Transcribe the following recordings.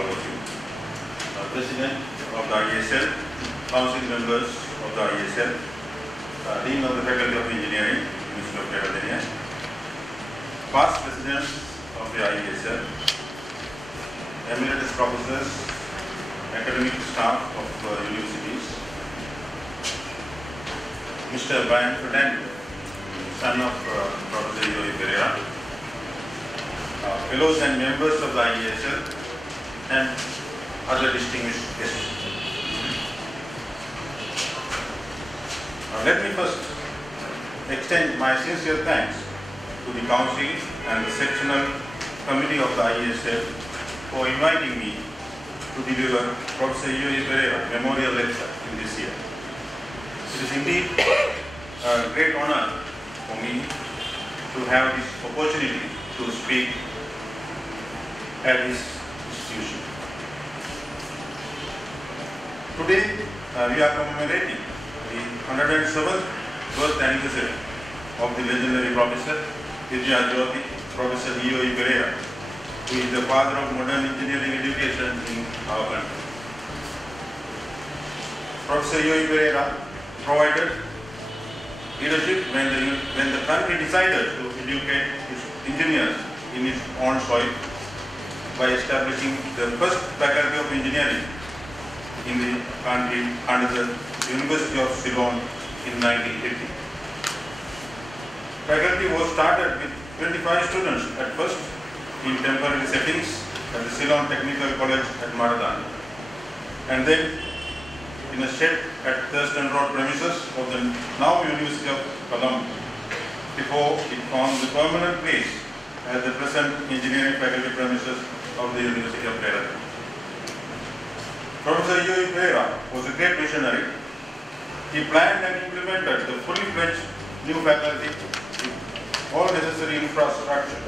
all of you. President of the ISL, Council members of the ISL, Dean of the Faculty of Engineering, Minister of Peradeniya, past presidents of the ISL, emeritus professors, academic staff of universities, Mr. Pereira, son of Professor Pereira, fellows and members of the ISL, and other distinguished guests. Let me first extend my sincere thanks to the Council and the Sectional Committee of the ISL for inviting me to deliver Professor Pereira Memorial Lecture in this year. It is indeed a great honor for me to have this opportunity to speak at this institution. Today, we are commemorating the 107th birth anniversary of the legendary professor, Professor Pereira, who is the father of modern engineering education in our country. Professor Pereira provided leadership when the country decided to educate its engineers in its own soil by establishing the first Faculty of Engineering in the country under the University of Ceylon in 1950. Faculty was started with 25 students at first in temporary settings at the Ceylon Technical College at Marathon, and then in a shed at Thurston Road premises of the now University of Colombo, before it found the permanent place at the present engineering faculty premises of the University of Peradeniya. Professor Pereira was a great visionary. He planned and implemented the fully fledged new faculty with all necessary infrastructure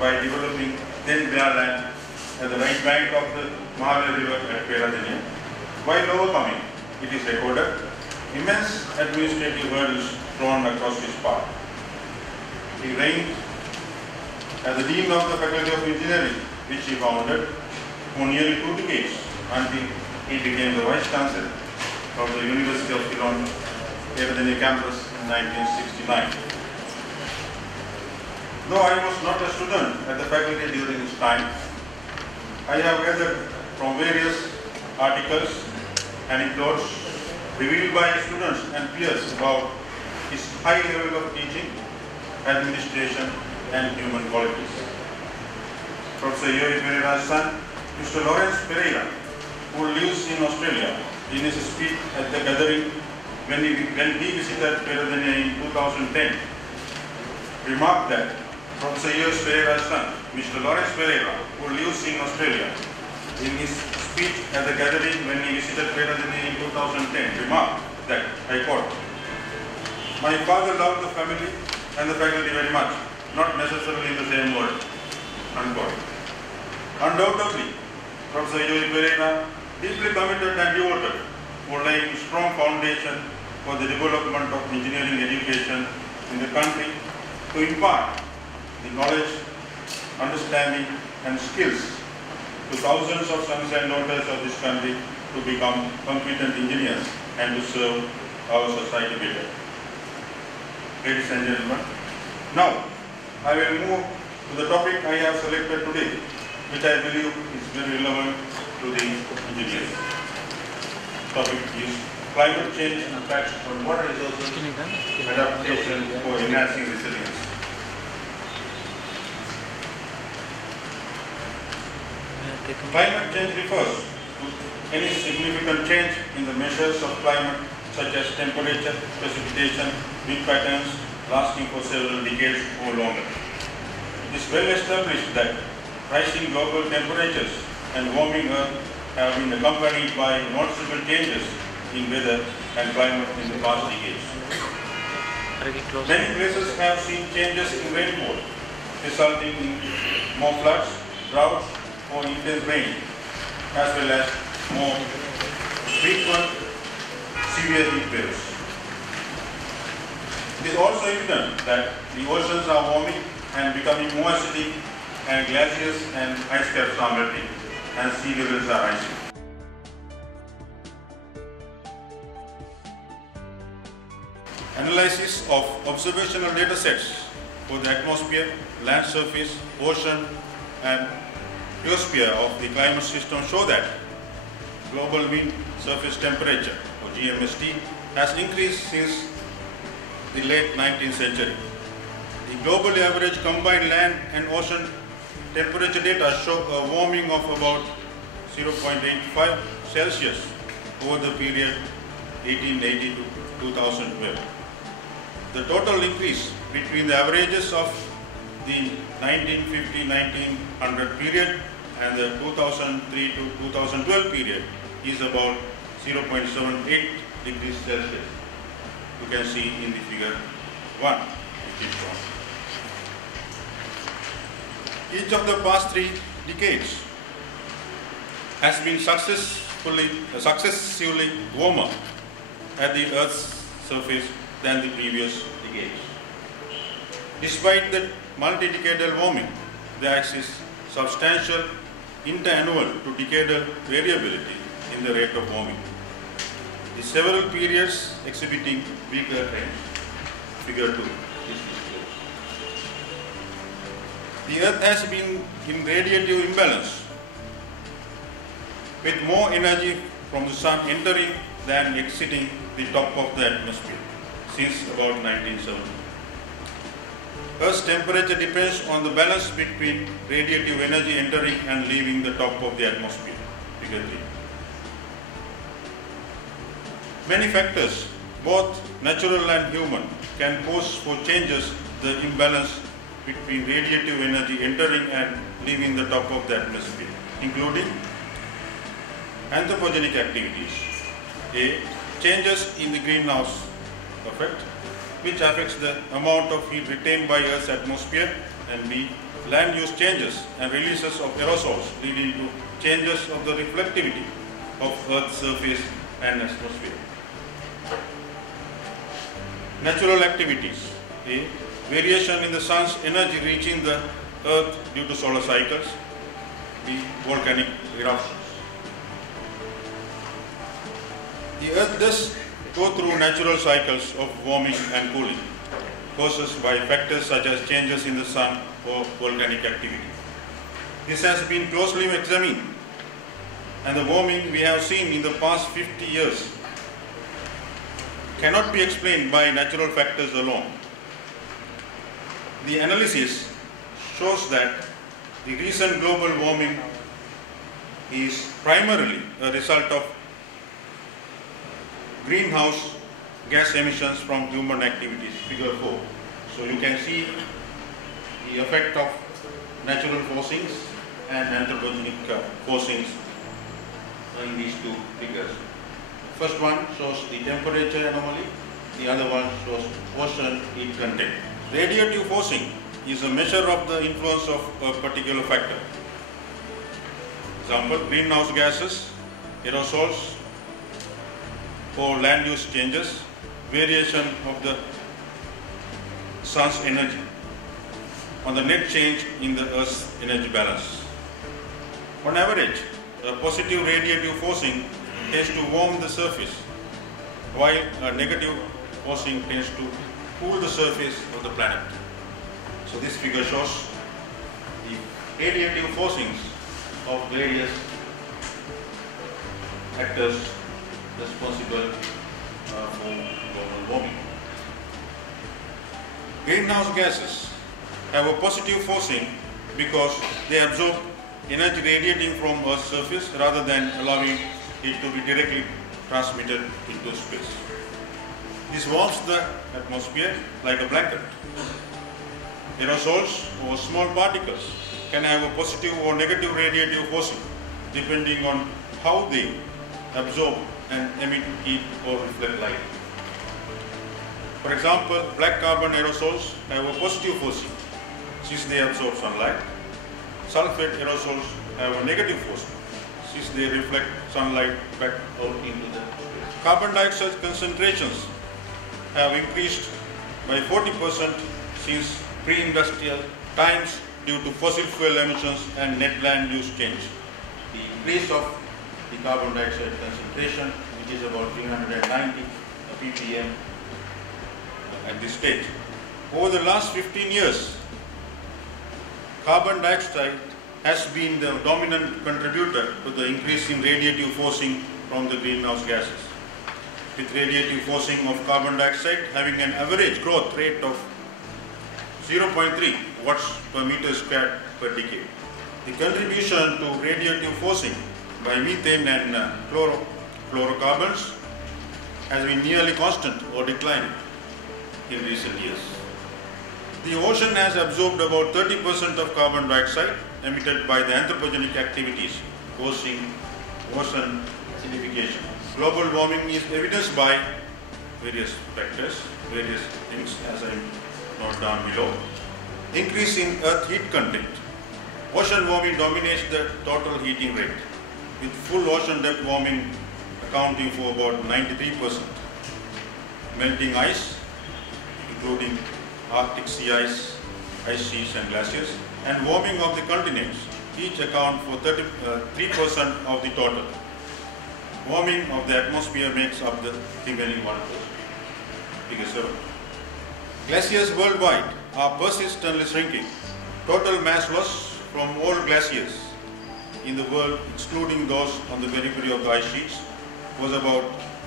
by developing thin bare land at the right bank of the Mahavir River at Peradeniya, while overcoming, it is recorded, immense administrative hurdles thrown across his path. He reigned as the Dean of the Faculty of Engineering, which he founded for nearly 2 decades until he became the Vice Chancellor of the University of Ceylon, Peradeniya campus in 1969. Though I was not a student at the faculty during his time, I have gathered from various articles, anecdotes revealed by students and peers about his high level of teaching, administration, and human qualities. Professor Pereira's son, Mr. Pereira, who lives in Australia, in his speech at the gathering when he visited Peradeniya in 2010, remarked that Professor Pereira's son, Mr. Pereira, who lives in Australia, in his speech at the gathering when he visited Peradeniya in 2010, remarked that, I quote, "My father loved the family and the faculty very much, not necessarily in the same word," unquote. Undoubtedly, Professor Pereira, deeply committed and devoted, for laying strong foundation for the development of engineering education in the country to impart the knowledge, understanding, and skills to thousands of sons and daughters of this country to become competent engineers and to serve our society better. Ladies and gentlemen, now I will move to the topic I have selected today, which I believe is very relevant to the engineers. The topic is climate change and impacts on water resources, adaptation for enhancing resilience. Climate change refers to any significant change in the measures of climate, such as temperature, precipitation, wind patterns, lasting for several decades or longer. It is well established that rising global temperatures and warming Earth have been accompanied by noticeable changes in weather and climate in the past decades. Many places have seen changes in rainfall, resulting in more floods, droughts, or intense rain, as well as more frequent severe heat waves. It is also evident that the oceans are warming and becoming more acidic, and glaciers and ice caps are melting. and sea levels are rising. Analysis of observational data sets for the atmosphere, land surface, ocean and biosphere of the climate system show that global mean surface temperature or GMST has increased since the late 19th century. The global average combined land and ocean temperature data show a warming of about 0.85 Celsius over the period 1880 to 2012. The total increase between the averages of the 1950-1900 period and the 2003 to 2012 period is about 0.78 degrees Celsius. You can see in the figure 1 which is shown. Each of the past 3 decades has been successively warmer at the Earth's surface than the previous decades. Despite the multi-decadal warming, there exists substantial interannual to decadal variability in the rate of warming. The several periods exhibiting weaker trends, figure 2 is disclosed. The Earth has been in radiative imbalance, with more energy from the Sun entering than exiting the top of the atmosphere since about 1970. Earth's temperature depends on the balance between radiative energy entering and leaving the top of the atmosphere, figure 3. Many factors, both natural and human, can pose for changes the imbalance between radiative energy entering and leaving the top of the atmosphere, including anthropogenic activities. A. Changes in the greenhouse effect, which affects the amount of heat retained by Earth's atmosphere, and B. Land use changes and releases of aerosols leading to changes of the reflectivity of Earth's surface and atmosphere. Natural activities. A. Variation in the Sun's energy reaching the Earth due to solar cycles. B. Volcanic eruptions. The Earth does go through natural cycles of warming and cooling, caused by factors such as changes in the Sun or volcanic activity. This has been closely examined, and the warming we have seen in the past 50 years cannot be explained by natural factors alone. The analysis shows that the recent global warming is primarily a result of greenhouse gas emissions from human activities, figure 4. So you can see the effect of natural forcings and anthropogenic forcings in these 2 figures. First one shows the temperature anomaly, the other one shows ocean heat content. Radiative forcing is a measure of the influence of a particular factor. Example, greenhouse gases, aerosols, or land use changes, variation of the Sun's energy on the net change in the Earth's energy balance. On average, a positive radiative forcing tends to warm the surface, while a negative forcing tends to cool the surface of the planet. So this figure shows the radiative forcings of various factors responsible for global warming. Greenhouse gases have a positive forcing because they absorb energy radiating from Earth's surface rather than allowing it to be directly transmitted into space. This warms the atmosphere like a blanket. Aerosols or small particles can have a positive or negative radiative forcing depending on how they absorb and emit heat or reflect light. For example, black carbon aerosols have a positive forcing since they absorb sunlight. Sulfate aerosols have a negative forcing since they reflect sunlight back out into the space. Carbon dioxide concentrations have increased by 40% since pre-industrial times due to fossil fuel emissions and net land use change. The decrease of the carbon dioxide concentration, which is about 390 ppm at this stage. Over the last 15 years, carbon dioxide has been the dominant contributor to the increase in radiative forcing from the greenhouse gases, with radiative forcing of carbon dioxide having an average growth rate of 0.3 watts per meter squared per decade. The contribution to radiative forcing by methane and fluorocarbons has been nearly constant or declining in recent years. The ocean has absorbed about 30% of carbon dioxide emitted by the anthropogenic activities causing ocean acidification. Global warming is evidenced by various factors, various things as I note down below. Increase in earth heat content. Ocean warming dominates the total heating rate, with full ocean depth warming accounting for about 93%. Melting ice, including Arctic sea ice, ice sheets and glaciers, and warming of the continents, each account for 3% of the total. Warming of the atmosphere makes up the remaining 1%. Figure 7. Glaciers worldwide are persistently shrinking. Total mass loss from all glaciers in the world, excluding those on the periphery of the ice sheets, was about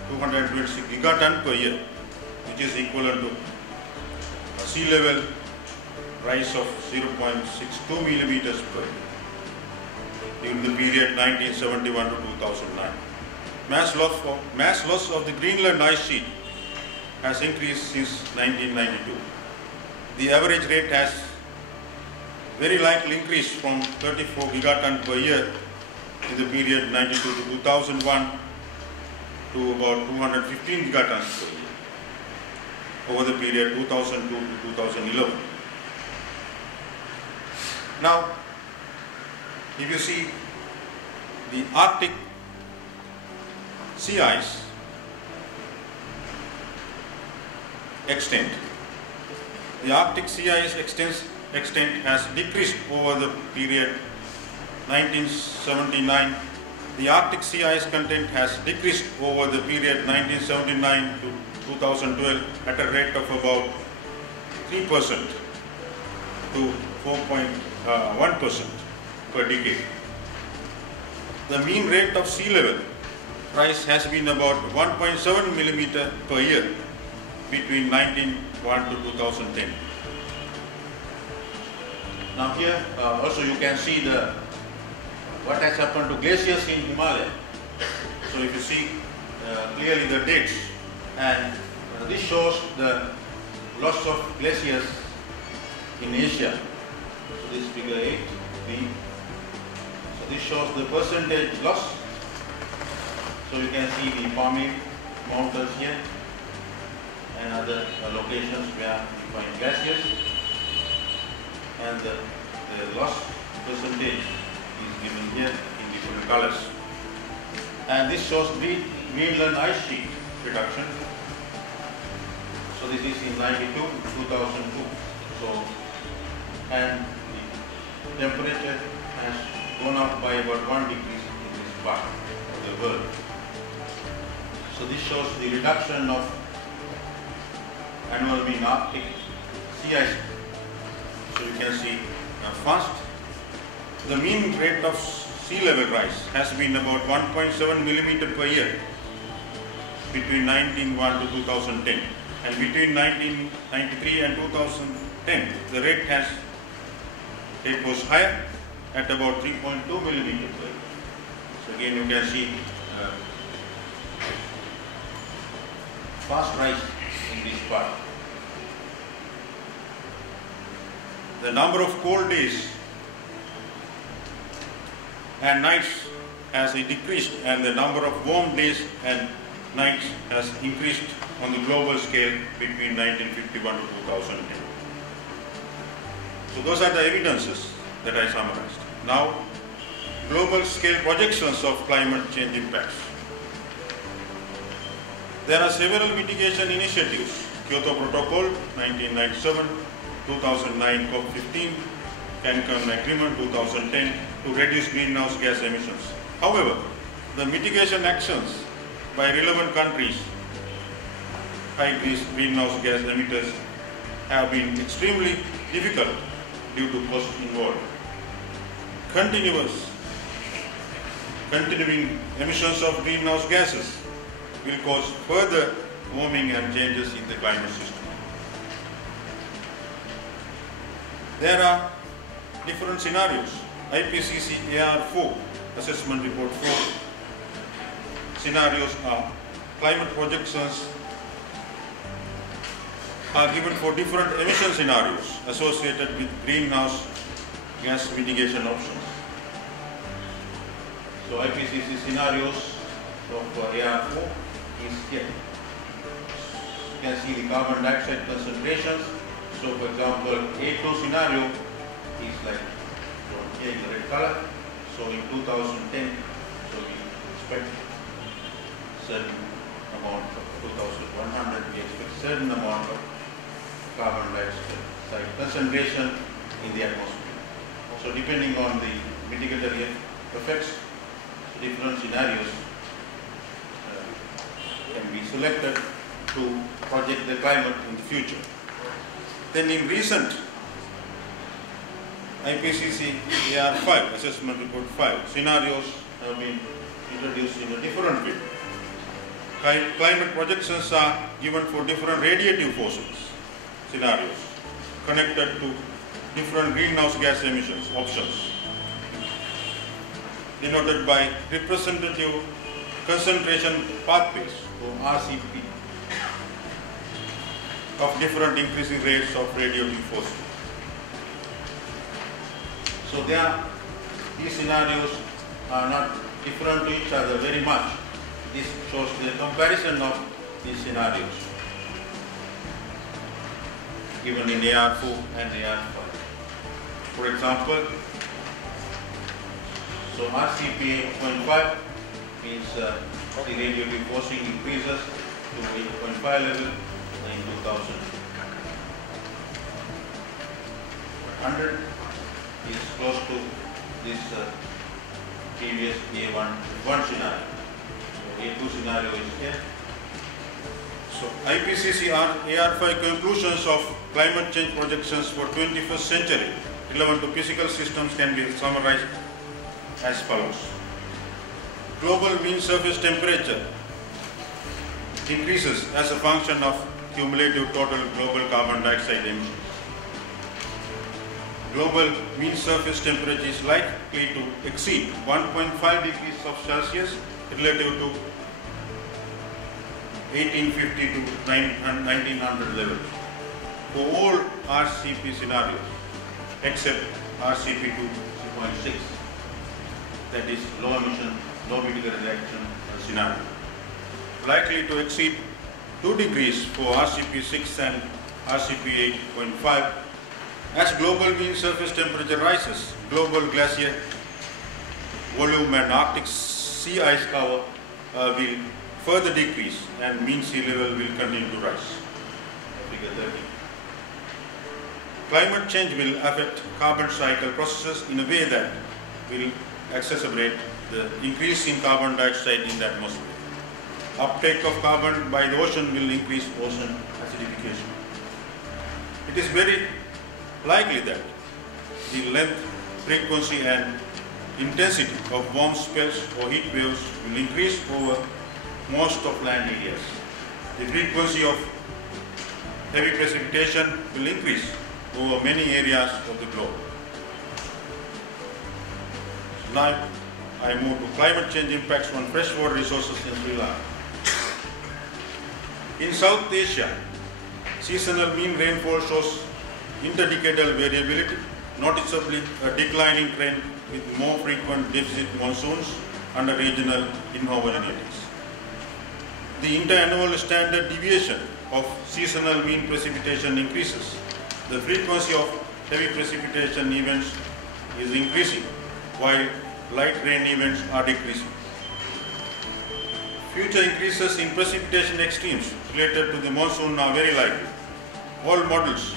226 gigaton per year, which is equivalent to a sea level rise of 0.62 millimeters per year during the period 1971 to 2009. Mass loss of the Greenland ice sheet has increased since 1992. The average rate has very likely increased from 34 gigaton per year in the period 92 to 2001 to about 215 gigatons per year over the period 2002 to 2011. Now, if you see the Arctic sea ice extent, the Arctic sea ice extent has decreased over the period 1979. The Arctic sea ice content has decreased over the period 1979 to 2012 at a rate of about 3% to 4.1% per decade. The mean rate of sea level rise has been about 1.7 millimeter per year between 1901 to 2010. Now here also you can see what has happened to glaciers in Himalaya. So if you see clearly the dates, and this shows the loss of glaciers in Asia. So this figure 8b. So this shows the percentage loss. So you can see the Pamir mountains here and other locations where you find glaciers, and the loss percentage is given here in different colors. And this shows the Greenland ice sheet reduction. So this is in 92 to 2002. So, and the temperature has gone up by about 1 degree in this part of the world. So this shows the reduction of annual mean Arctic sea ice. So you can see fast. The mean rate of sea level rise has been about 1.7 millimeter per year between 1901 to 2010, and between 1993 and 2010 the rate was higher at about 3.2 millimeter per year. So again you can see fast rise in this part. The number of cold days and nights has decreased, and the number of warm days and nights has increased on the global scale between 1951 to 2010. So those are the evidences that I summarized. Now, global scale projections of climate change impacts. There are several mitigation initiatives: Kyoto Protocol 1997, 2009 COP15, Cancun Agreement 2010 to reduce greenhouse gas emissions. However, the mitigation actions by relevant countries, high greenhouse gas emitters, have been extremely difficult due to costs involved. Continuing emissions of greenhouse gases will cause further warming and changes in the climate system. There are different scenarios. IPCC AR4 assessment report 4 scenarios are climate projections are given for different emission scenarios associated with greenhouse gas mitigation options. So IPCC scenarios of AR4 is here. You can see the carbon dioxide concentrations. So for example, A2 scenario is like here in the red color. So in 2010, so we expect certain amount of 2100, we expect certain amount of carbon dioxide concentration in the atmosphere. So depending on the mitigatory effects, different scenarios can be selected to project the climate in the future. Then in recent IPCC AR5 assessment report 5 scenarios have been introduced in a different way. Climate projections are given for different radiative forces scenarios connected to different greenhouse gas emissions options, denoted by representative concentration pathways or RCP of different increasing rates of radiative forces. So these scenarios are not different to each other very much. This shows the comparison of these scenarios given in AR4 and AR5. For example, so RCP 8.5 means the radiative forcing increases to 8.5 level in 2100 is close to this previous A1 scenario. So A2 scenario is here. So IPCC AR5 conclusions of climate change projections for 21st century relevant to physical systems can be summarized as follows. Global mean surface temperature increases as a function of cumulative total global carbon dioxide emissions. Global mean surface temperature is likely to exceed 1.5 degrees of Celsius relative to 1850 to 1900 level for all RCP scenarios except RCP 2.6, that is low emission, low mitigation reaction scenario. Likely to exceed 2 degrees for RCP 6 and RCP 8.5. As global mean surface temperature rises, global glacier volume and Arctic sea ice cover will further decrease and mean sea level will continue to rise. Figure 13. Climate change will affect carbon cycle processes in a way that will exacerbate the increase in carbon dioxide in the atmosphere. Uptake of carbon by the ocean will increase ocean acidification. It is very likely that the length, frequency and intensity of warm spells or heat waves will increase over most of land areas. The frequency of heavy precipitation will increase over many areas of the globe. Now I move to climate change impacts on freshwater resources in Sri Lanka. In South Asia, seasonal mean rainfall shows interdecadal variability, noticeably a declining trend with more frequent deficit monsoons and regional inhomogeneities. The interannual standard deviation of seasonal mean precipitation increases. The frequency of heavy precipitation events is increasing, while light rain events are decreasing. Future increases in precipitation extremes related to the monsoon are very likely. All models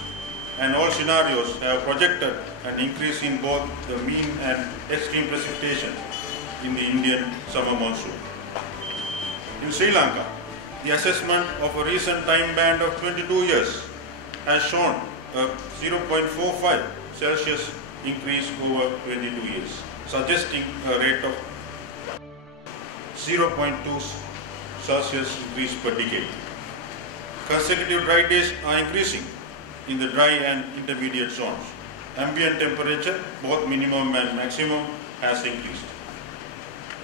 and all scenarios have projected an increase in both the mean and extreme precipitation in the Indian summer monsoon. In Sri Lanka, the assessment of a recent time band of 22 years has shown a 0.45 Celsius increase over 22 years, suggesting a rate of 0.2 Celsius increase per decade. Consecutive dry days are increasing in the dry and intermediate zones. Ambient temperature, both minimum and maximum, has increased.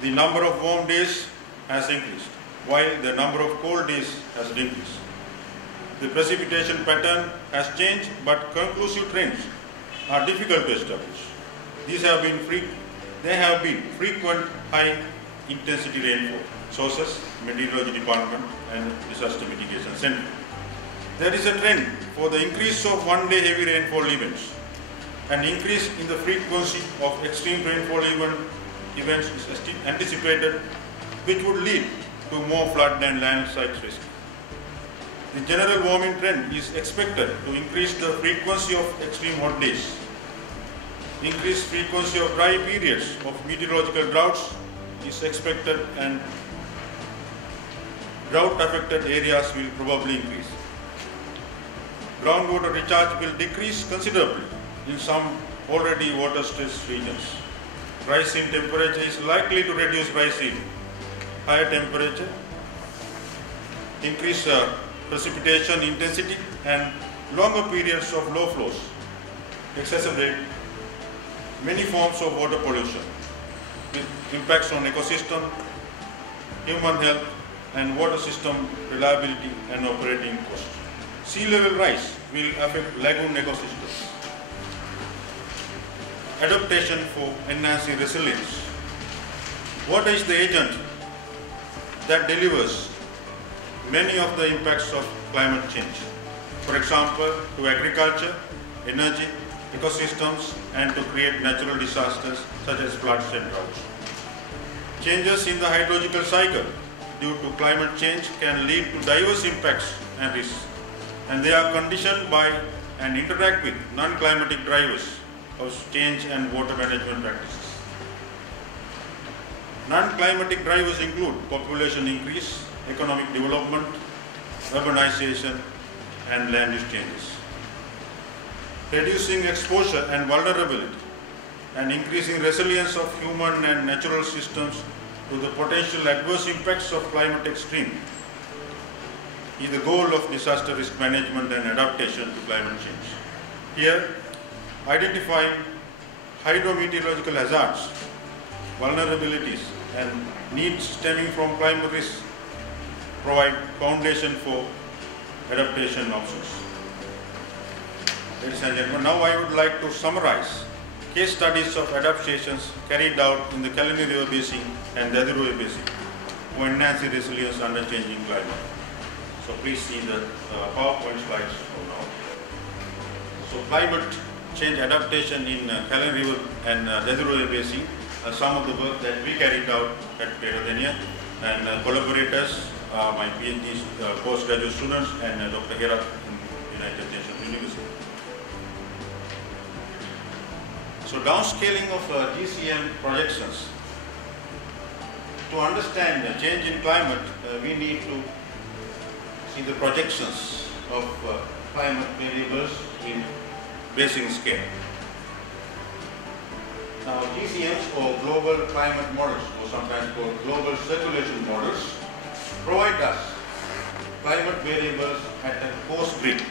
The number of warm days has increased, while the number of cold days has decreased. The precipitation pattern has changed, but conclusive trends are difficult to establish. There have been frequent high intensity rainfall. Sources, Meteorology Department and Disaster Mitigation Center. There is a trend for the increase of one-day heavy rainfall events. An increase in the frequency of extreme rainfall events is anticipated, which would lead to more flood and landslide risk. The general warming trend is expected to increase the frequency of extreme hot days. Increased frequency of dry periods of meteorological droughts is expected, and drought-affected areas will probably increase. Groundwater recharge will decrease considerably in some already water-stressed regions. Rise in temperature is likely to reduce rise in higher temperature, increase precipitation intensity, and longer periods of low flows exacerbate many forms of water pollution with impacts on ecosystem, human health, and water system reliability and operating costs. Sea level rise will affect lagoon ecosystems. Adaptation for enhancing resilience. Water is the agent that delivers many of the impacts of climate change. For example, to agriculture, energy, ecosystems, and to create natural disasters such as floods and droughts. Changes in the hydrological cycle due to climate change can lead to diverse impacts and risks, and they are conditioned by and interact with non-climatic drivers of change and water management practices. Non-climatic drivers include population increase, economic development, urbanization, and land use changes. Reducing exposure and vulnerability and increasing resilience of human and natural systems to the potential adverse impacts of climate extreme is the goal of disaster risk management and adaptation to climate change. Here, identifying hydrometeorological hazards, vulnerabilities, and needs stemming from climate risks provide foundation for adaptation options. Ladies and gentlemen, now I would like to summarize case studies of adaptations carried out in the Kalani River Basin and the Peradeniya Basin for enhancing resilience under changing climate. So please see the PowerPoint slides for now. So climate change adaptation in Kalani River and the Peradeniya Basin are some of the work that we carried out at Peradeniya, and collaborators, my PhD postgraduate students, and Dr. Pereira in United Nations University. So downscaling of GCM projections. To understand the change in climate, we need to see the projections of climate variables in basin scale. Now GCMs, or global climate models, or sometimes called global circulation models, provide us climate variables at a coarse grid.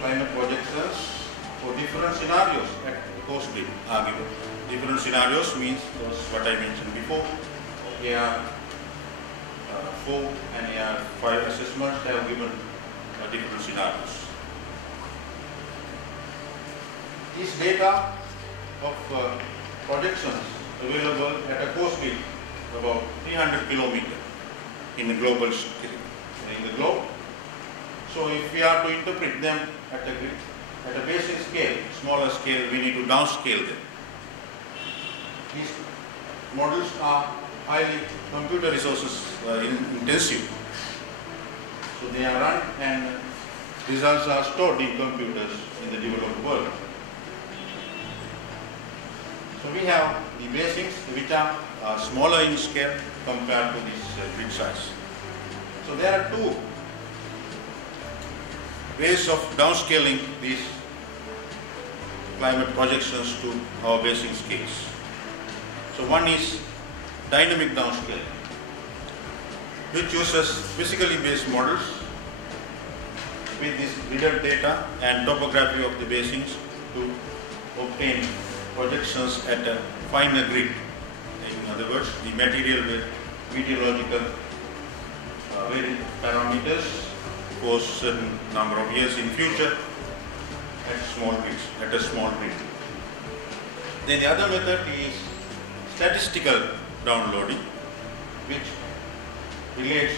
Climate projections for different scenarios at coarse grid are given. Different scenarios means those what I mentioned before. AR4 and AR5 assessments have given different scenarios. These data of projections available at a coarse grid about 300 kilometers in the global scale, in the globe. So if we are to interpret them at a grid, at a basic scale, smaller scale, we need to downscale them. These models are highly computer resources intensive. So they are run and results are stored in computers in the developed world. So we have the basins which are smaller in scale compared to this grid size. So there are two ways of downscaling these climate projections to our basin scales. So one is dynamic downscaling, which uses physically based models with this gridded data and topography of the basins to obtain projections at a finer grid. In other words, the meteorological parameters for certain number of years in future at a small grid. Then the other method is statistical downloading, which relates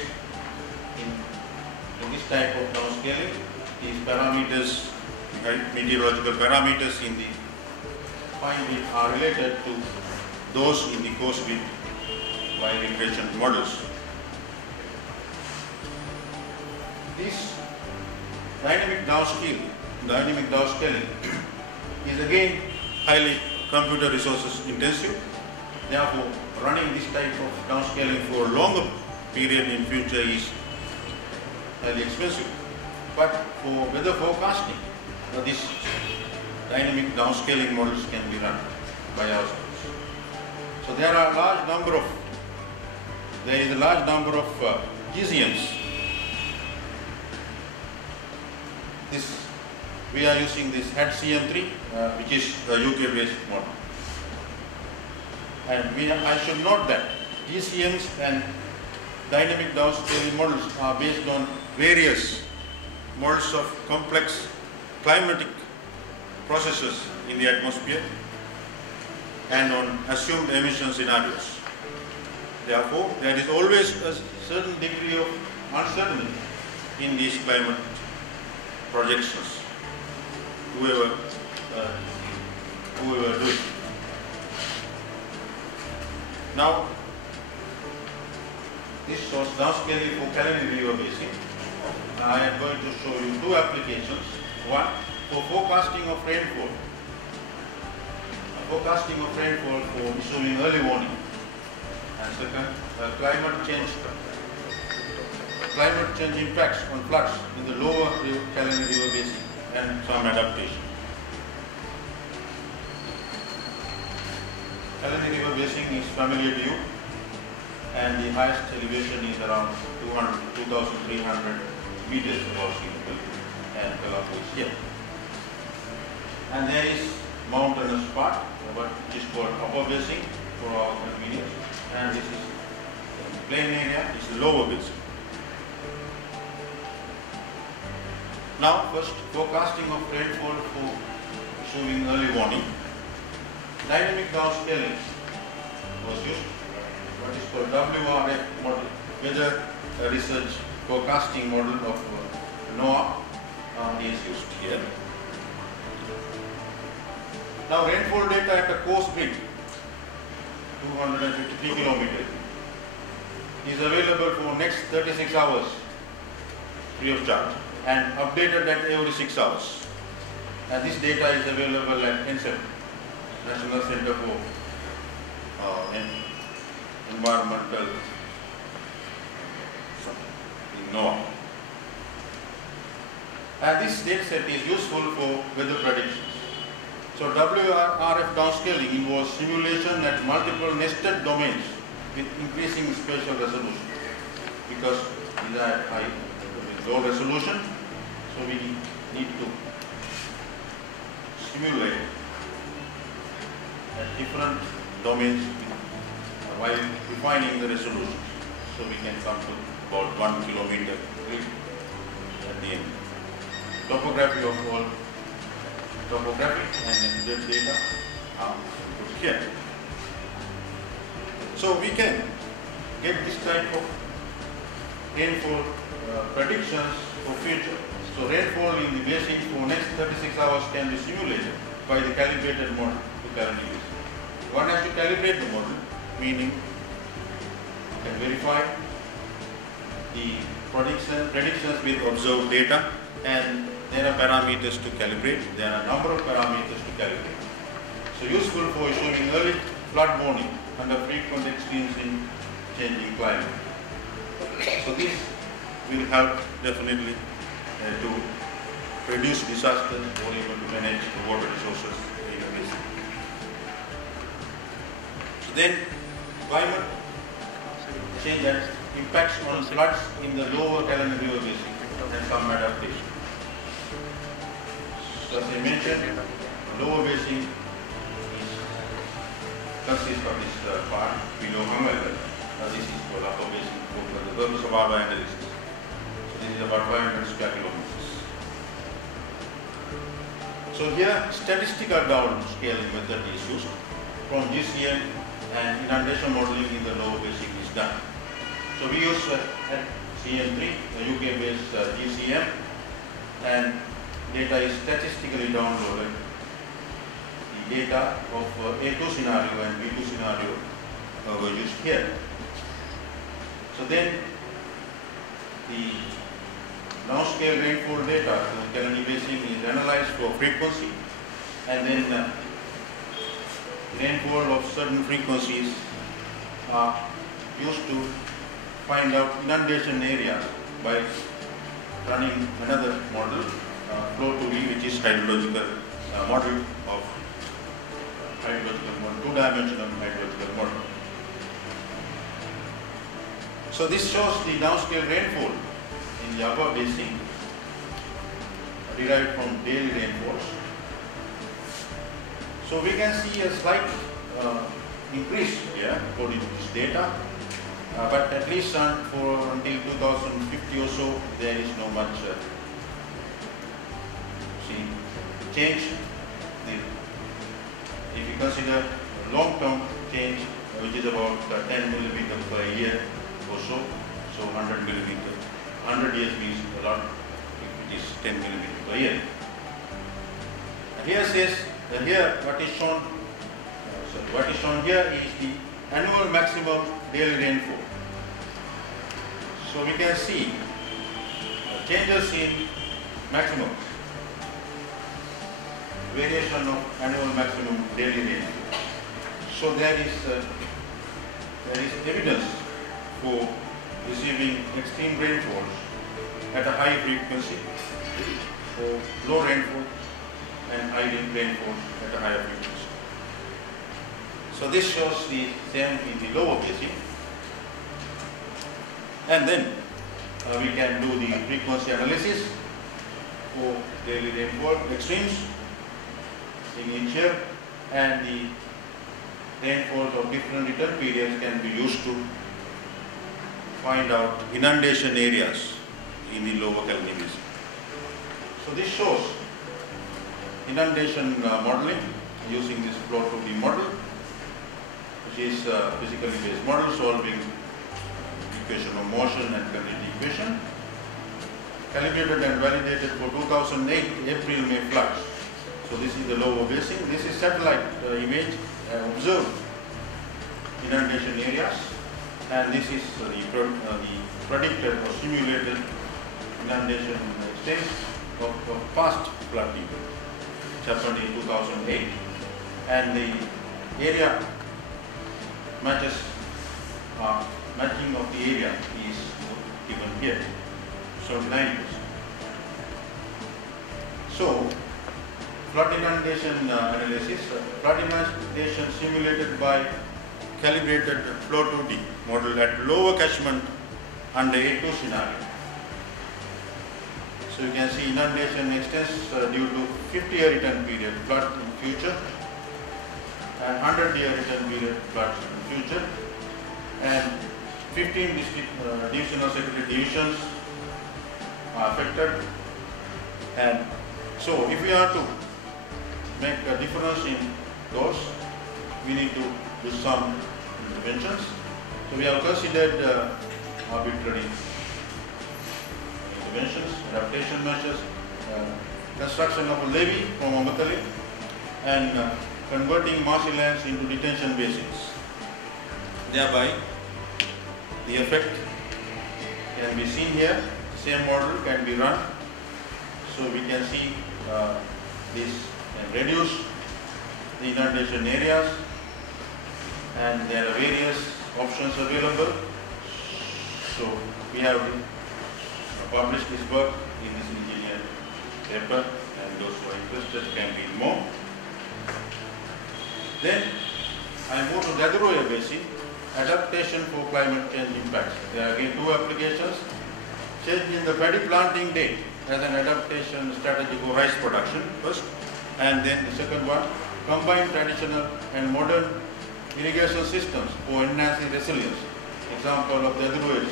in this type of downscaling. These parameters, meteorological parameters in the fine wind are related to those in the coarse wind by regression models. This dynamic downscaling is again highly computer resources intensive. Therefore, running this type of downscaling for a longer period in future is highly expensive. But for weather forecasting, this dynamic downscaling models can be run by ourselves. So there is a large number of GCMs. We are using this HCM3, which is a UK-based model. And I should note that GCMs and dynamic downscaling models are based on various models of complex climatic processes in the atmosphere and on assumed emission scenarios. Therefore, there is always a certain degree of uncertainty in these climate projections, whoever do it. Now, this shows downscaling for Peradeniya basin. I am going to show you two applications. One, for forecasting of rainfall. Forecasting of rainfall for issuing early warning. And second, climate change impacts on floods in the lower Peradeniya basin and some adaptation. Peradeniya basin is familiar to you, and the highest elevation is around 2,300 meters above sea level, and Colombo is here. And there is mountainous part, which is called upper basin for our convenience, and this is the plain area, is the lower basin. Now, first, forecasting of rainfall for issuing early warning. Dynamic downscaling was used, what is called WRF model, Weather Research Forecasting Model of NOAA, is used here. Now, rainfall data at the coast grid, 253 kilometers, is available for next 36 hours free of charge and updated at every 6 hours. And this data is available at NCEP, National Center for Environmental in NOAA. And this data set is useful for weather predictions. So WRF downscaling involves simulation at multiple nested domains with increasing spatial resolution, because these are at high low resolution, so we need to simulate at different domains while refining the resolution, so we can come to about 1 kilometer grid at the end. Topography of all topography and then data are put here. So we can get this type of rainfall predictions for future. So rainfall in the basin for next 36 hours can be simulated by the calibrated model to Peradeniya basin. One has to calibrate the model, meaning you can verify the predictions with observed data, and there are parameters to calibrate. There are a number of parameters to calibrate. So So useful for issuing early flood warning under frequent extremes in changing climate. So this will help definitely to reduce disasters or even to manage the water resources in a basin. So then climate change that impacts on floods in the lower Calendar River basin and some adaptation. So as I mentioned, the lower basin consists of this part below Mangala. This is called upper basin for the purpose of our analysis. So this is about 500 square kilometers. So here statistical downscaling method is used from GCM, and inundation modeling in the lower basin is done. So we use at CM3, the UK based GCM, and data is statistically downloaded. The data of A2 scenario and B2 scenario were used here. So then the downscale rainfall data in the Peradeniya basin is analyzed for frequency, and then rainfall of certain frequencies are used to find out inundation areas by running another model, flow to V, which is hydrological model of hydrological model, two-dimensional hydrological model. So this shows the downscale rainfall in the upper basin derived from daily rainfalls. So we can see a slight increase here according to this data, but at least until 2050 or so, there is no much change. If you consider long-term change, which is about 10 millimeters per year or so, so 100 millimeters. 100 years means a lot if it is 10 millimeters per year. And here says that here what is shown here is the annual maximum daily rainfall. So we can see changes in maximums, variation of annual maximum daily rainfall. So there is evidence for receiving extreme rainfalls at a high frequency, or low rainfall and high rainfall at a higher frequency. So this shows the same in the lower basin. And then we can do the frequency analysis for daily rainfall extremes in each year, and the rainfalls of different return periods can be used to find out inundation areas in the lower Calendar basin. So this shows inundation modeling using this flow to V model, which is a physically based model solving equation of motion and continuity equation, calibrated and validated for 2008 April-May floods. So this is the lower basin. This is satellite image observed inundation areas, and this is the predicted or simulated inundation extent of past flooding, which happened in 2008, and the area matches matching of the area is given here, so 9%. So flood inundation analysis, flood inundation simulated by calibrated flow to D model at lower catchment under A2 scenario. So you can see inundation extends due to 50-year return period flood in future and 100-year return period floods in future, and 15 divisional secondary divisions are affected. And so if we are to make a difference in those, we need to do some interventions. So we have considered arbitrary interventions, adaptation measures, construction of a levee from Amatali, and converting marshy lands into detention basins. Thereby, the effect can be seen here. Same model can be run. So we can see this can reduce the inundation areas, and there are various options available. So we have published this work in this engineer paper, and those who are interested can read more. Then I move to the Basin, adaptation for climate change impacts. There are again two applications. Change in the paddy planting date as an adaptation strategy for rice production first, and then the second one, combine traditional and modern irrigation systems for enhancing resilience. Example of the Basin.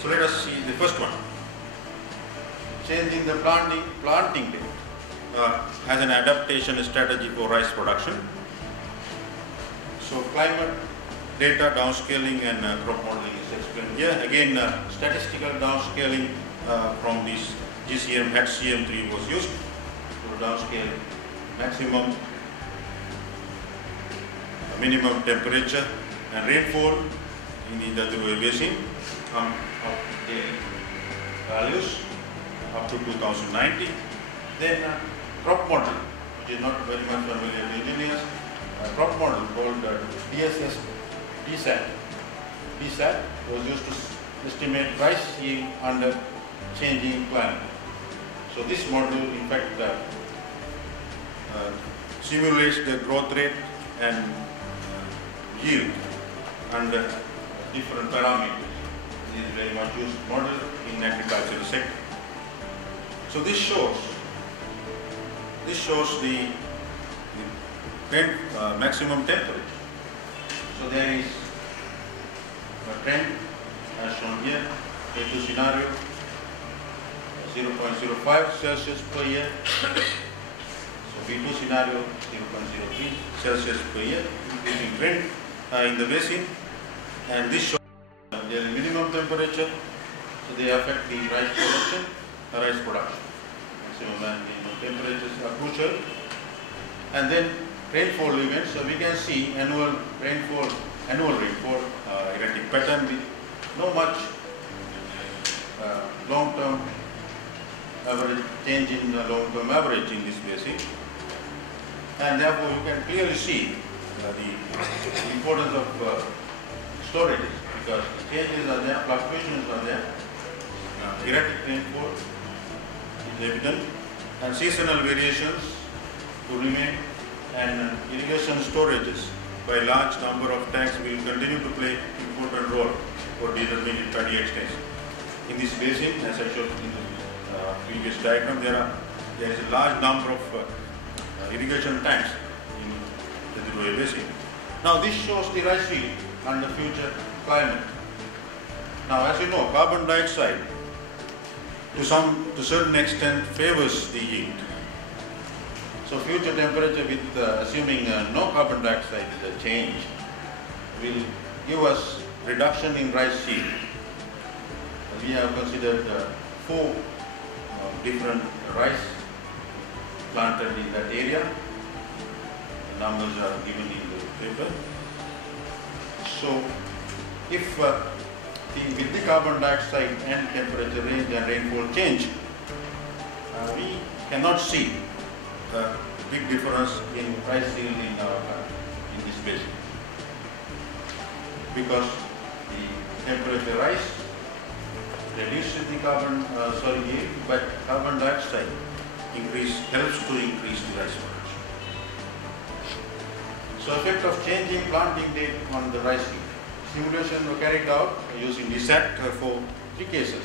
So let us see the first one. Changing the planting date as an adaptation strategy for rice production. So climate data downscaling and crop modeling is explained here. Again, statistical downscaling from this GCM HCM3 was used to downscale maximum, minimum temperature and rainfall in the basin of the values up to 2090. Then crop model, which is not very much familiar to engineers. Crop model called DSAT was used to estimate rice yield under changing climate. So this model in fact simulates the growth rate and yield under different parameters. This is very much used model in agricultural sector. So this shows the maximum temperature. So there is a trend as shown here, A2 scenario 0.05 Celsius per year. So B2 scenario 0.03 Celsius per year, increasing trend in the basin. And this shows there is minimum temperature, so they affect the rice production. Maximum and minimum temperatures are crucial. And then rainfall events, so we can see annual rainfall, erratic pattern with no much long-term average change in the long-term average in this basin. And therefore you can clearly see the importance of storages, because changes are there, fluctuations are there, erratic rainfall is evident, and seasonal variations to remain, and irrigation storages by large number of tanks will continue to play important role for determining paddy extension. In this basin, as I showed in the previous diagram, there is a large number of irrigation tanks in the basin. Now this shows the rice field under future climate. Now as you know, carbon dioxide to certain extent favors the yield. So future temperature with assuming no carbon dioxide change will give us reduction in rice yield. We have considered 4 different rice planted in that area. The numbers are given in the paper. So if with the carbon dioxide and temperature range and rainfall change, we cannot see a big difference in rice yield in this basin, because the temperature rise reduces the carbon yield, but carbon dioxide helps to increase the rice production. So effect of changing planting date on the rice yield. Simulation were carried out using DSAT for 3 cases.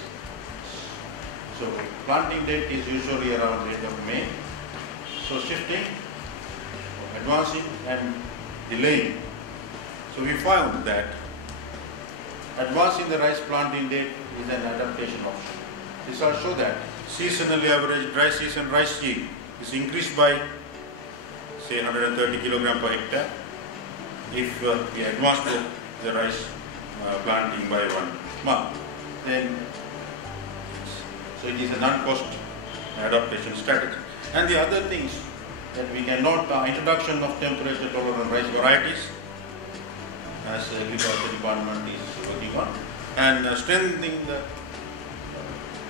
So planting date is usually around end of May. So shifting, advancing and delaying. So we found that advancing the rice planting date is an adaptation option. Results show that seasonally average dry season rice yield is increased by say 130 kg per hectare if we advance the rice planting by 1 month. Then so it is a non-cost adaptation strategy. And the other things that we can note are introduction of temperature tolerant rice varieties, as the agriculture department is working on, and strengthening the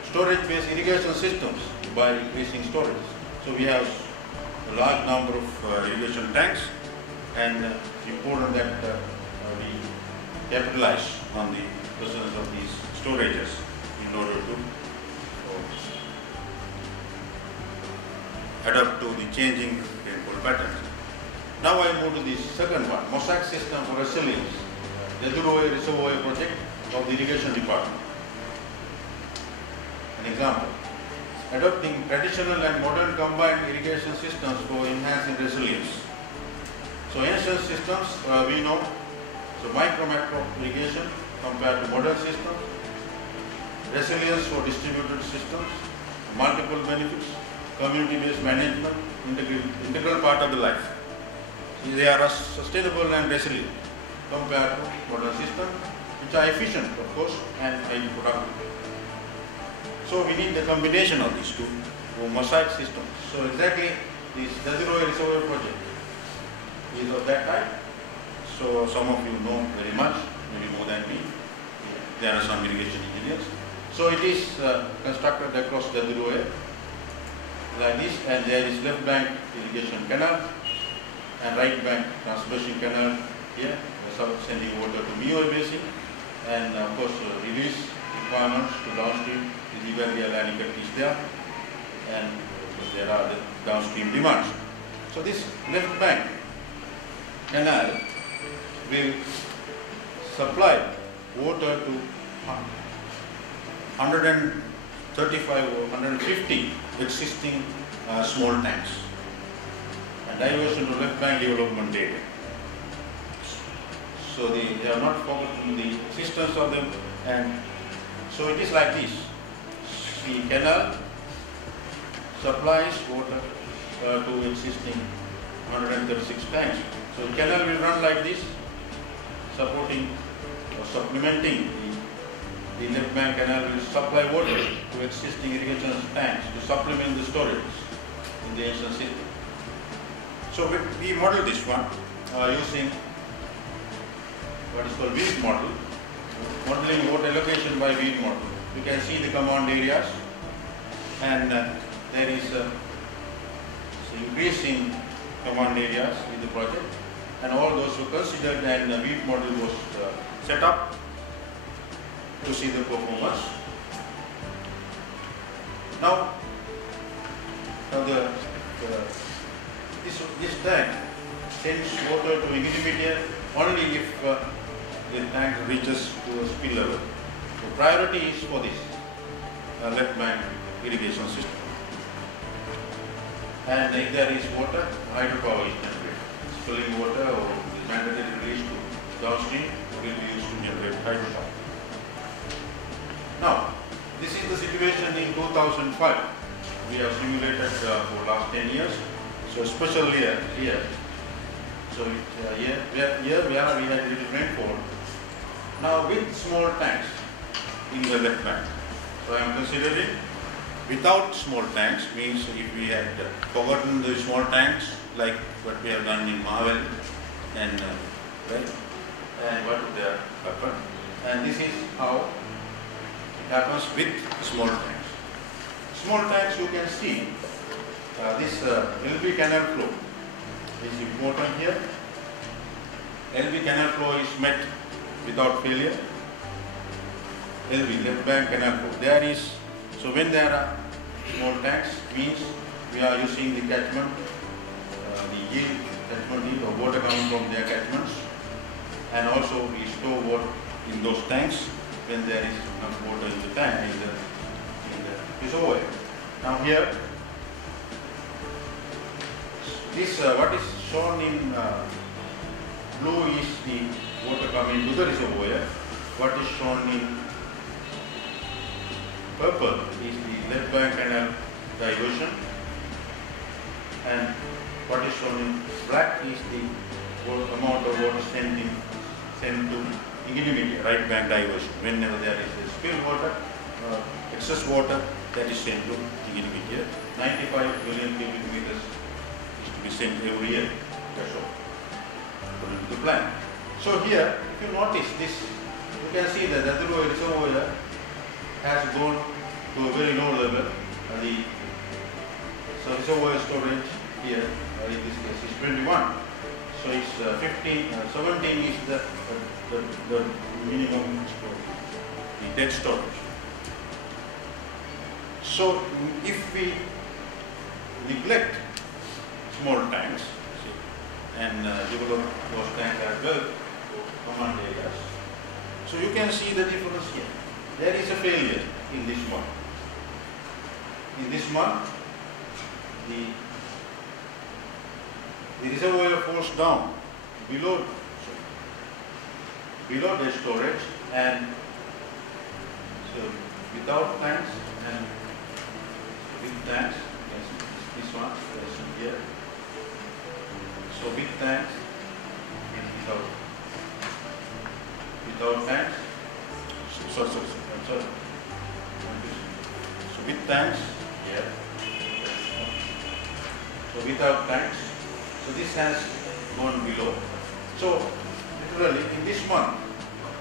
storage-based irrigation systems by increasing storage. So we have a large number of irrigation tanks, and important that we capitalize on the presence of these storages in order to adapt to the changing rainfall patterns. Now I move to the second one, mosaic system for resilience, the reservoir project of the irrigation department. An example, adopting traditional and modern combined irrigation systems for enhancing resilience. So ancient systems, we know, so micro-macro irrigation compared to modern systems, resilience for distributed systems, multiple benefits, community-based management, integral part of the life. So they are sustainable and resilient compared to modern systems, which are efficient, of course, and highly productive. So we need the combination of these two for mosaic systems. So exactly this Dadiroy reservoir project is of that type. So some of you know very much, maybe more than me. There are some irrigation engineers. So it is constructed across Dadiroy like this, and there is left bank irrigation canal and right bank transmission canal here, sending water to Mioy basin, and of course release requirements to downstream is where the Atlantic is there, and there are the downstream demands. So this left bank canal will supply water to 135 or 150 existing small tanks, and diversion to left bank development area. So they are not focused on the existence of them, and so it is like this. The canal supplies water to existing 136 tanks. So the canal will run like this, supporting or supplementing the left bank canal will supply water to existing irrigation tanks to supplement the storage in the ancient system. So we model this one using what is called wheat model, modeling water allocation by wheat model. You can see the command areas, and there is increase in command areas in the project, and all those were considered, and the wheat model was set up to see the performance. Now, this tank sends water to intermediate only if the tank reaches to a spill level. So priority is for this left bank irrigation system. And if there is water, hydropower is generated. Spilling water or the mandatory release to downstream will be used to generate hydropower. Now, this is the situation in 2005. We have simulated for last 10 years. So special year here. So here we had little rainfall. Now with small tanks in the left bank. So I am considering without small tanks, means if we had forgotten the small tanks like what we have done in Marvel and and what would have happened. And this is how it happens with small tanks. Small tanks, you can see this LB canal flow is important here. LB canal flow is met without failure. LB, left bank canal flow. There is, so when there are small tanks, means we are using the catchment, the yield, catchment yield or water coming from their catchments, and also we store water in those tanks when there is enough water in the tank, in the reservoir. Now here, this what is shown in blue is the water coming to the reservoir. What is shown in purple is the left bank canal diversion, and what is shown in black is the amount of water sent to intermediate right bank diversion. Whenever there is a spill water, excess water, that is sent to intermediate. 95 billion cubic meters is to be sent every year. That's all. According to the plan. So here, if you notice this, you can see that the reservoir has gone to a very low level. The reservoir storage here, in this case is 21. So it's 17 is the minimum storage, the dead storage. So if we neglect small tanks and develop those tanks as well for command areas, so you can see the difference here. There is a failure in this one. In this one, the reservoir falls down below the storage, and so without tanks and with tanks, this one is here. So with tanks and without tanks. Sorry. So with tanks here. So without tanks. So this has gone below. So literally in this one,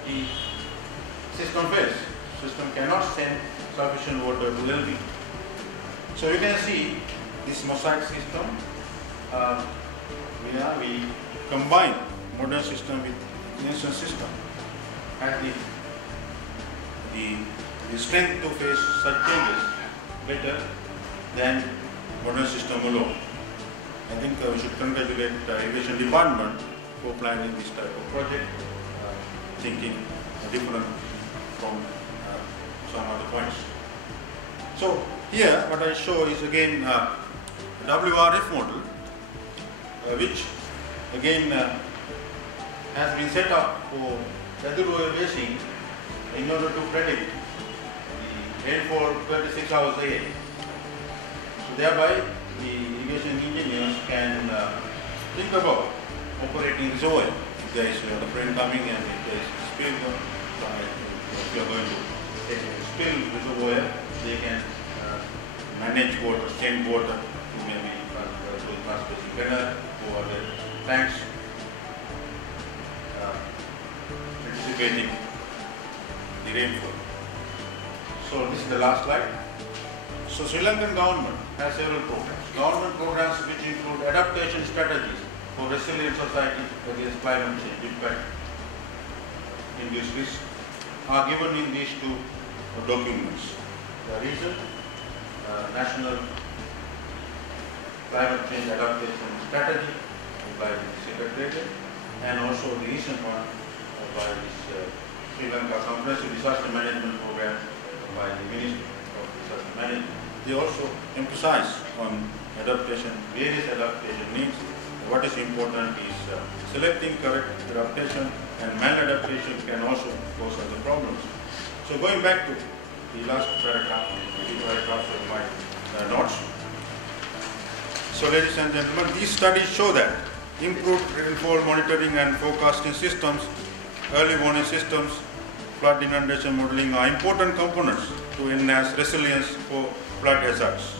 the system fails. System cannot send sufficient water to LB. So you can see this mosaic system. We combine modern system with ancient system, and the strength to face such changes better than modern system alone. I think we should congratulate the irrigation department for planning this type of project, thinking different from some other points. So here what I show is again WRF model, which again has been set up for reservoir basin in order to predict the rainfall 36 hours a day. So thereby the irrigation engineers can think about operating reservoir. If there is a rain coming and if there is spill, if you are going to take a spill reservoir, they can manage water, send water to maybe to the transmission canal or the tanks, anticipating the rainfall. So this is the last slide. So Sri Lankan government has several programs. Government programs which include adaptation strategies for resilient society against climate change impact induced risk are given in these two documents. The reason, National Climate Change Adaptation Strategy by the Secretariat, and also the recent one by this Sri Lanka Comprehensive Disaster Management Program by the Ministry of Disaster Management. They also emphasize on adaptation, various adaptation needs. What is important is selecting correct adaptation, and maladaptation can also cause other problems. So going back to the last paragraph of my notes. So ladies and gentlemen, these studies show that improved rainfall monitoring and forecasting systems, early warning systems, flood inundation modeling are important components to enhance resilience for flood hazards.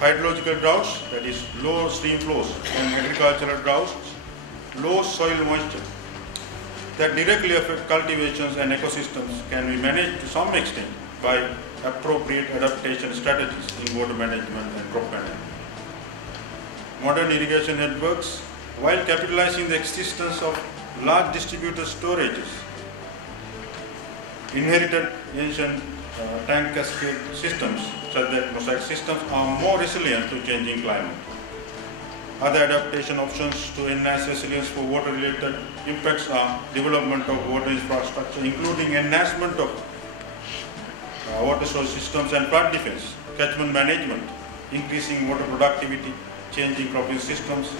Hydrological droughts, that is low stream flows, and agricultural droughts, low soil moisture, that directly affect cultivations and ecosystems can be managed to some extent by appropriate adaptation strategies in water management and crop management. Modern irrigation networks, while capitalizing the existence of large distributed storages, inherited ancient tank cascade systems such that mosaic systems are more resilient to changing climate. Other adaptation options to enhance resilience for water-related impacts are development of water infrastructure, including enhancement of water source systems and flood defense, catchment management, increasing water productivity, changing cropping systems,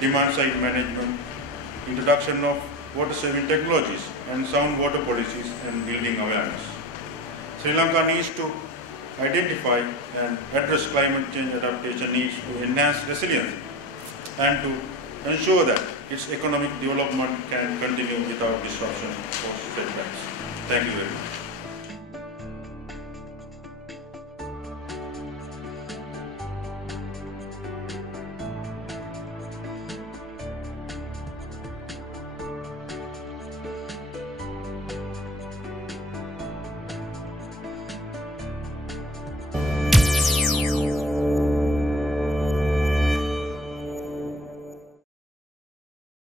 demand-side management, introduction of water-saving technologies, and sound water policies and building awareness. Sri Lanka needs to identify and address climate change adaptation needs to enhance resilience and to ensure that its economic development can continue without disruption or setbacks. Thank you very much.